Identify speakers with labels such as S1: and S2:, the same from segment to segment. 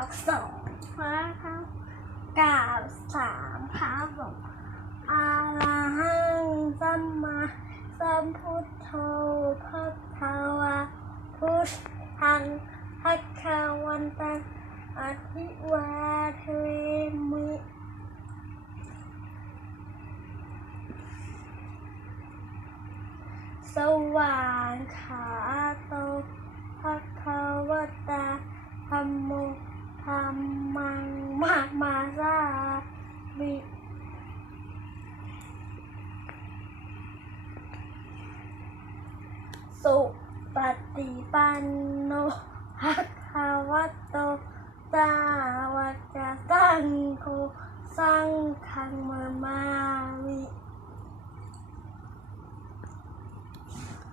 S1: วสองพระเท้ากล่าวสามพระสงอาราหังสัมมาสัมพุทโธพระทวาพุทธังพักคาวันตังอธิวาเทมิสว่างขาโตภะคะวตาธรรมโม ธรรมังมามาสามิสุปฏิปันโนภะคะวะโตสาวกสังโฆสังฆังมามามิ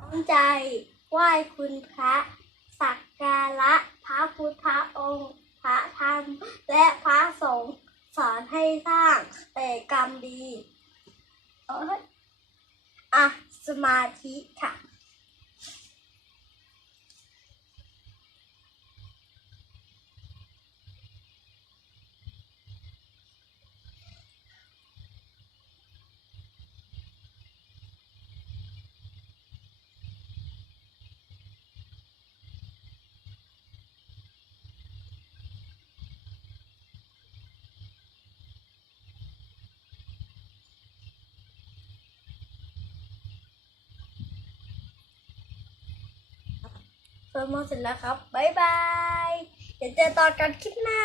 S1: ตั้งใจไหว้คุณพระ สักการะพระพุทธองค์ ระธรรมและพระสงฆ์สอนให้สร้างแต่กรรมดีเอ้ยอะสมาธิค่ะ สวดมนต์เสร็จแล้วครับ บ๊ายบาย เดี๋ยวเจอตอนกันคลิปหน้า